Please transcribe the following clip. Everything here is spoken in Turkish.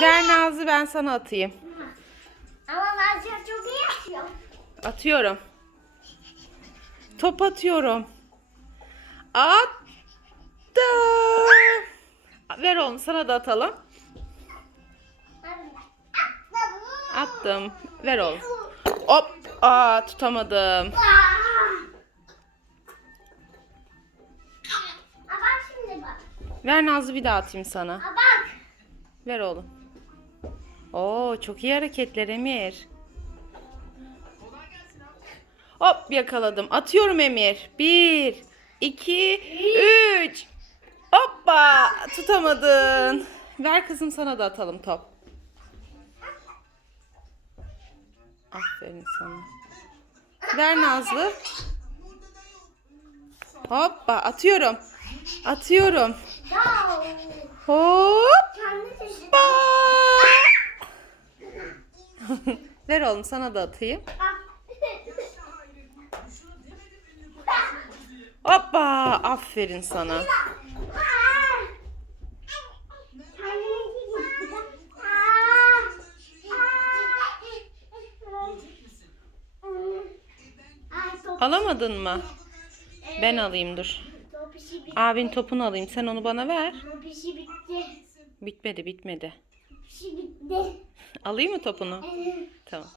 Ver Nazlı ben sana atayım. Ama ben çok iyi yapıyorum. Atıyorum. Top atıyorum. Attım. Ver oğlum sana da atalım. Attım. Ver oğlum. Hop. Aa tutamadım. Aa, bak şimdi bak. Ver Nazlı bir daha atayım sana. Ver oğlum. Oo çok iyi hareketler Emir. Hop yakaladım. Atıyorum Emir. Bir, iki, üç. Hoppa tutamadın. Ver kızım sana da atalım top. Aferin sana. Ver Nazlı. Hoppa atıyorum. Atıyorum. Hop. Ver oğlum sana da atayım. Hoppa aferin sana. Alamadın mı? Ben alayım dur. Abin topunu alayım sen onu bana ver. Bitti. Bitmedi bitmedi. Alayım mı topunu? Evet. Tamam.